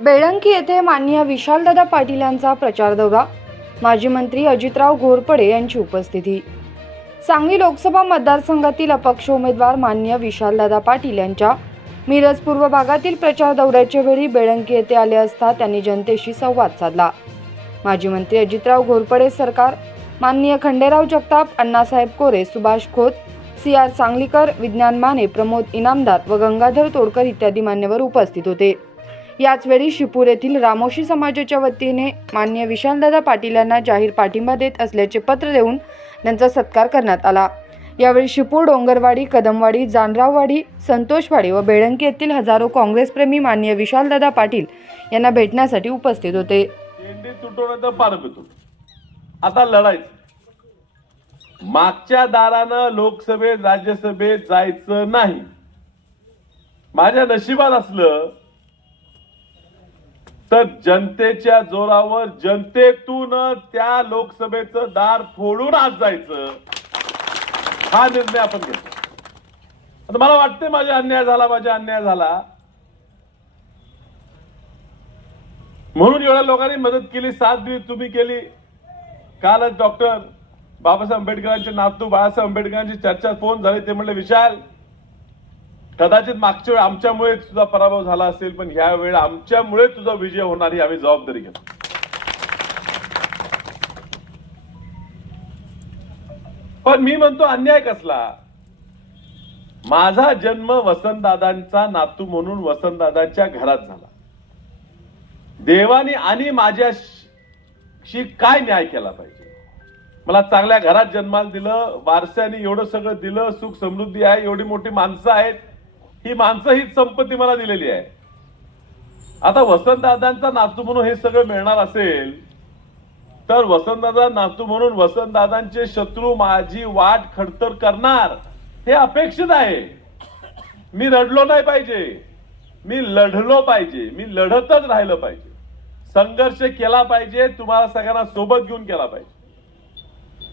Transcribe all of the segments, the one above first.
बेळंकी येथे माननीय विशालदादा पाटील यांचा प्रचार दौरा. माजी मंत्री अजितराव घोरपडे यांची उपस्थिती. सांगली लोकसभा मतदारसंघातील अपक्ष उमेदवार माननीय विशालदादा पाटील यांच्या. मिरज पूर्व भागातील प्रचार दौऱ्याच्या वेळी बेळंकी येथे आले असता त्यांनी जनतेशी संवाद साधला. माजी मंत्री अजितराव घोरपडे सरकार माननीय खंडेराव जगताप अण्णासाहेब कोरे सुभाष खोत सी आर सांगलीकर विज्ञान माने प्रमोद इनामदार व गंगाधर तोडकर इत्यादी मान्यवर उपस्थित होते. याचवेळी शिपूर येथील रामोशी समाजाच्या वतीने मान्य विशालदादा पाटील यांना जाहीर पाठिंबा देत असल्याचे पत्र देऊन त्यांचा सत्कार करण्यात आला. यावेळी शिपूर डोंगरवाडी कदमवाडी जानराववाडी संतोषवाडी व बेळंकी येथील हजारो काँग्रेसप्रेमी मान्य विशालदादा पाटील यांना भेटण्यासाठी उपस्थित होते. आता लढायचं. मागच्या दारानं लोकसभेत राज्यसभेत जायचं नाही. माझ्या नशिबात असलं तर जनतेच्या जोरावर जनतेतून त्या लोकसभेचं दार फोडून आत जायचं. हा निर्णय आपण घेतो आता मला वाटते माझा अन्याय झाला माझा अन्याय झाला. म्हणून एवढ्या लोकांनी मदत केली साथ दिली तुम्ही केली. कालच डॉक्टर बाबासाहेब आंबेडकरांचे नातू बाळासाहेब आंबेडकरांची चर्चा फोन झाली ते म्हणले विशाल कदाचित मागच्या वेळ आमच्यामुळे तुझा पराभव झाला असेल पण ह्या वेळी आमच्यामुळे तुझा विजय होणार ही आम्ही जबाबदारी घेतो. पण मी म्हणतो अन्याय कसला? माझा जन्म वसंतदादांचा नातू म्हणून वसंतदादांच्या घरात झाला. देवाने आणि माझ्याशी काय न्याय केला पाहिजे? मला चांगल्या घरात जन्माला दिलं वारसाने एवढं सगळं दिलं सुख समृद्धी आहे एवढी मोठी माणसं आहेत. ही माणसं हीच संपत्ती मला दिलेली आहे. आता वसंतदादांचा नातू म्हणून हे सगळं मिळणार असेल तर वसंतदादा नातू म्हणून वसंतदादांचे शत्रू माझी वाट खडतर करणार हे अपेक्षित आहे. मी रडलो नाही पाहिजे. मी लढलो पाहिजे. मी लढतच राहिलं पाहिजे. संघर्ष केला पाहिजे तुम्हाला सगळ्यांना सोबत घेऊन केला पाहिजे.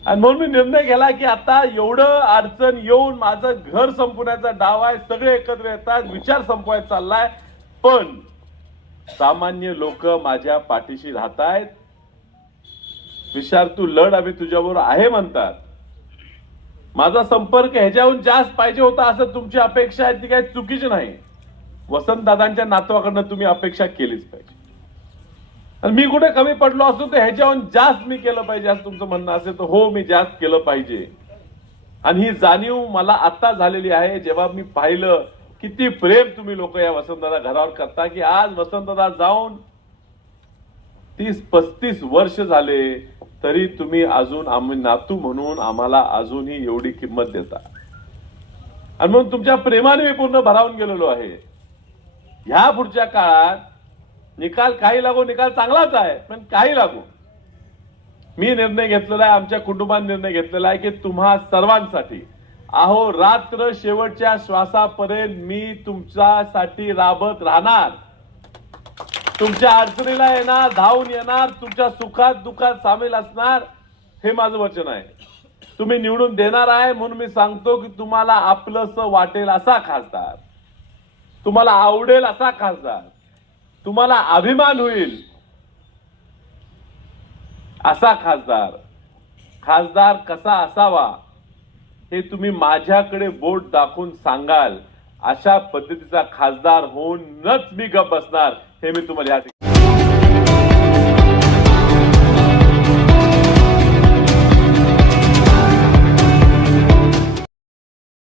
आणि म्हणून मी निर्णय घेला की आता एवढं अडचण येऊन माझं घर संपवण्याचा डाव आहे सगळे एकत्र येतात विचार संपवायचा चाललाय. पण सामान्य लोक माझ्या पाठीशी राहत आहेत. विचार तू लढ आम्ही तुझ्याबरोबर आहे म्हणतात. माझा संपर्क ह्याच्याहून जास्त पाहिजे होता असं तुमची अपेक्षा आहे ती काही चुकीची नाही. वसंतदादांच्या नातवाकडनं तुम्ही अपेक्षा केलीच पाहिजे. आणि मी कुठे कमी पडलो असतो तर ह्याच्याहून जास्त मी केलं पाहिजे असं तुमचं म्हणणं असेल तर हो मी जास्त केलं पाहिजे. आणि ही जाणीव मला आता झालेली आहे जेव्हा मी पाहिलं किती प्रेम तुम्ही लोक या वसंतदादा घरावर करता की आज वसंतदादा जाऊन तीस पस्तीस वर्ष झाले तरी तुम्ही अजून आम्ही नातू म्हणून आम्हाला अजूनही एवढी किंमत देता. आणि म्हणून तुमच्या प्रेमाने मी पूर्ण भरावून गेलेलो आहे. ह्या पुढच्या काळात निकाल काही लागू निकाल चांगलाच आहे पण काही लागू. मी निर्णय घेतलेला आहे आमच्या कुटुंबाने निर्णय घेतलेला आहे की तुम्हा सर्वांसाठी. अहो रात्र शेवटच्या श्वासापर्यंत मी तुमच्यासाठी राबत राहणार. तुमच्या अडचणीला येणार धावून येणार तुमच्या सुखात दुखात सामील असणार हे माझं वचन आहे. तुम्ही निवडून देणार आहे म्हणून मी सांगतो की तुम्हाला आपलंस वाटेल असा खासदार. तुम्हाला आवडेल असा खासदार. तुम्हाला अभिमान होईल. असा खासदार. खासदार कसा असावा हे तुम्ही माझ्याकडे बोट दाखवून सांगाल. अशा पद्धतीचा खासदार होऊनच मी गप बसणार हे मी तुम्हाला या ठिकाणी